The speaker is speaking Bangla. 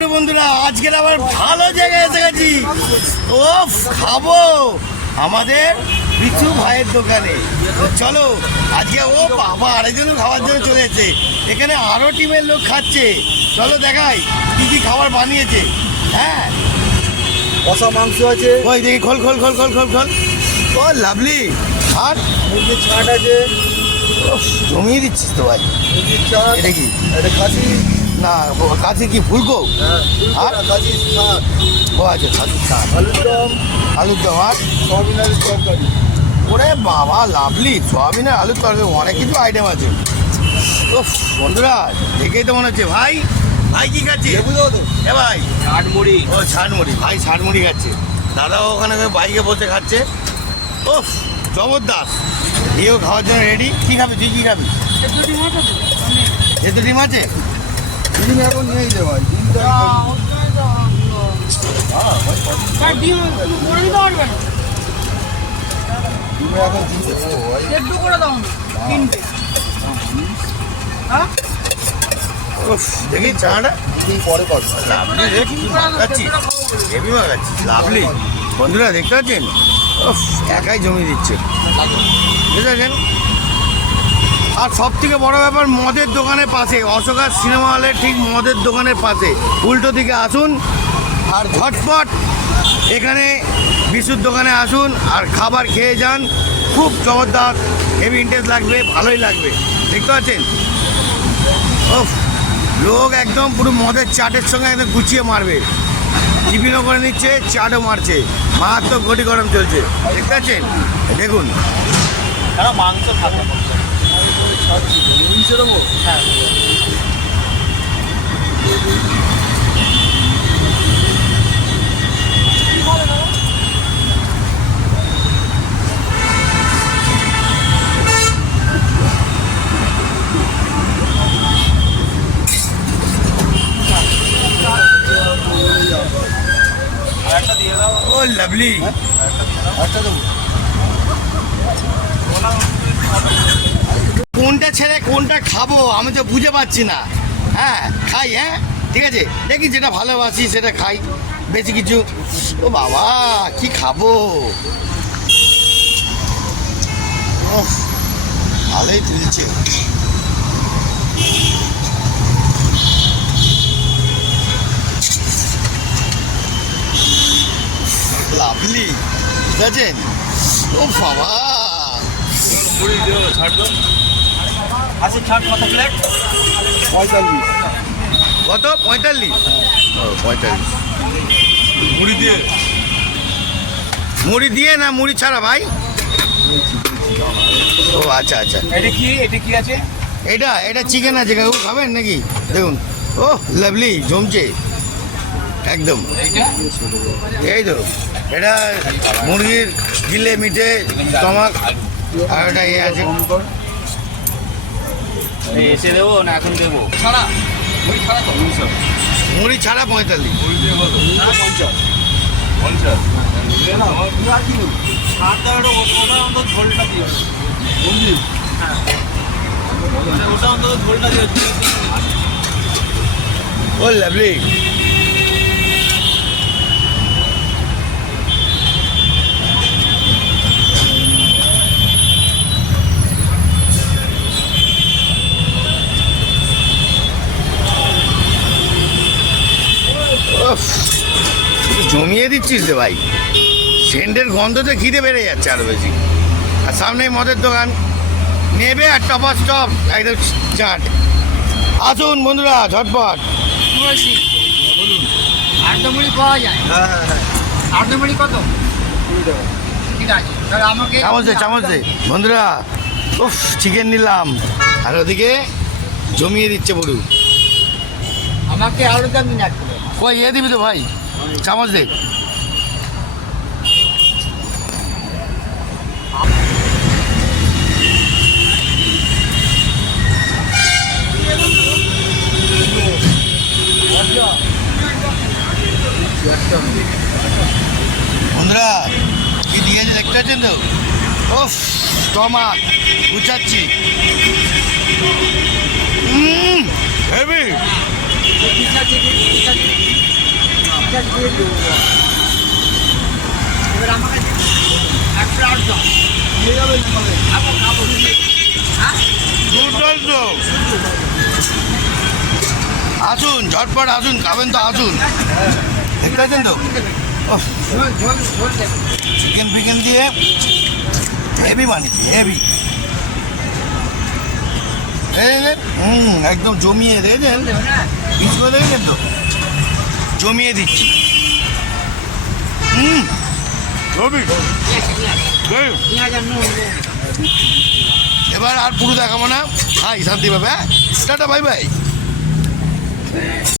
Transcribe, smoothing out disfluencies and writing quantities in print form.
বন্ধুরা আজকের আবার ভালো জায়গায় এসে গেছি। ওফ, খাবো আমাদের বিচু ভাইয়ের দোকানে। তো চলো আজকে ও বাবা আরেকজনও খাওয়ার জন্য চলে এসেছে। এখানে আরো টিমের লোক খাচ্ছে। চলো দেখাই কি কি খাবার বানিয়েছে। হ্যাঁ, কষা মাংস আছে, ওই দেখি খোল খোল খোল খোল খোল খোল। ও লাভলি। আর মুরগির ছাট আছে, উফ, জমিয়ে দিচ্ছিস তো ভাই। মুরগির ছাট, এটা কি? এটা খাসি, না কাছে কি ফুলকো? আর খাসি ছাট, ও আচ্ছা খাসির ছাড়, আলুর দম, আলুর দম। আর সয়াবিনের তরকারি। ওরে বাবা লাভলি, সয়াবিনের আলুর তরকারি, অনেক কিছু আইটেম আছে। তো বন্ধুরা দেখেই তো মনে হচ্ছে ভাই ভাই কি খাচ্ছে? লেবু দাও তো। এ ভাই ছাট মুড়ি। ও ছাড়মুড়ি, ভাই ছাড়মুড়ি খাচ্ছে। দাদাও ওখানে বাইকে বসে খাচ্ছে। ও জবরদস্ত। এও খাওয়ার জন্য রেডি। কি খাবি তুই, কি খাবি? যেহেতু ডিম আছে। ডিম এখন নিয়েই দে ভাই, ডিমটা ডিমে এখন উফ, দেখি চাটা ডিম পরে কর। লাভলি রে, কি মাখাচ্ছি, হেভি মাখাচ্ছি। লাভলি বন্ধুরা দেখতে পাচ্ছেন, উফ, একাই জমি দিচ্ছে, বুঝেছেন। আর সব থেকে বড় ব্যাপার, মদের দোকানের পাশে, অশোকা সিনেমা হলের ঠিক মদের দোকানের পাশে। উল্টো দিকে আসুন আর ঝটপট এখানে বিশুর দোকানে আসুন আর খাবার খেয়ে যান। খুব জবরদস্ত, হেভি ইন্টারেস্ট লাগবে, ভালোই লাগবে। দেখতে পাচ্ছেন, উফ, লোক একদম পুরো মদের চাটের সঙ্গে একদম গুছিয়ে মারবে। টিফিনও করে নিচ্ছে, চাটও মারছে, মারাত্মক ঘটি গরম চলছে। দেখতে পাচ্ছেন, দেখুন। মাংস খাবে হ্যাঁ। ও লাভলি, একটা দেবো। কোনটা ছেড়ে কোনটা খাবো আমি তো বুঝে পাচ্ছি না। হ্যাঁ খাই, হ্যাঁ ঠিক আছে, দেখি যেটা ভালোবাসি সেটা খাই, বেশি কিছু। ও বাবা কি খাবো, উফ, ভালোই তুলছে। লাভলি, বুঝেছেন। ও বাবা, খাসি ছাট কত প্লেট? 45। কত? 45? ও 45। মুড়ি দিয়ে, মুড়ি দিয়ে না মুড়ি ছাড়া ভাই? ও আচ্ছা আচ্ছা। এটা কি আছে? এটা এটা চিকেন আছে, কাকু খাবেন নাকি? দেখুন, ও লাভলি, জমছে একদম। এই তো এটা মুরগির গিলে মিঠে টমাক, আর ওটা ইয়ে আছে। এসে দেবো না এখন দেবো? ছাড়া মুড়ি ছাড়া তো মুড়ি ছাড়া 45। মুড়ি দিয়ে বলো 50 50 আর কি দেবো? ওটা অন্তত ঝোলটা দিয়ে বুঝলি? হ্যাঁ ওটা অন্তত ঝোলটা দিয়ে। ও লাভলি, জমিয়ে দিচ্ছিস রে ভাই। সেন্টের গন্ধতে খিদে বেড়ে যাচ্ছে আরো বেশি। আর সামনেই মদের দোকান, নেবে আর টপার স্টপ একদম চাট। আসুন বন্ধুরা ঝটপট। আর্ধমুড়ি পাওয়া যায়? হ্যাঁ হ্যাঁ হ্যাঁ আর্ধমুড়ি কত? ঠিক আছে, তাহলে আমাকে চামচ দে, চামচ দে বন্ধুরা। উফ, চিকেন নিলাম আর ওদিকে জমিয়ে দিচ্ছে পুরো। আমাকে আলুর দম দিন এক কিলো। কই ইয়ে দিবি তো ভাই, চামচ দে। বন্ধুরা কি দিয়েছে দেখতে পাচ্ছেন তো? ওফ, টমাক গুছাচ্ছি, হেভি। এবার আমাকে এক প্লেট দাও নিয়ে যাবেন না কবে? খাবো খাবো হ্যাঁ দুর্দান্ত। আসুন ঝটপট আসুন, খাবেন তো আসুন। দেখতে পাচ্ছেন তো ঝোল ঝোল ঝোল দেবে চিকেন ফিকেন দিয়ে হেভি বানিয়েছি, হেভি। একদম জমিয়ে দেখেছেন, দেবে না পিসগুলো দেখেছেন তো, জমিয়ে দিচ্ছি। হেভি। পেঁয়াজ আর নুন এবার আর পুরো দেখাবো না, খাই শান্তি পাবে। হ্যাঁ টাটা, বাই বাই।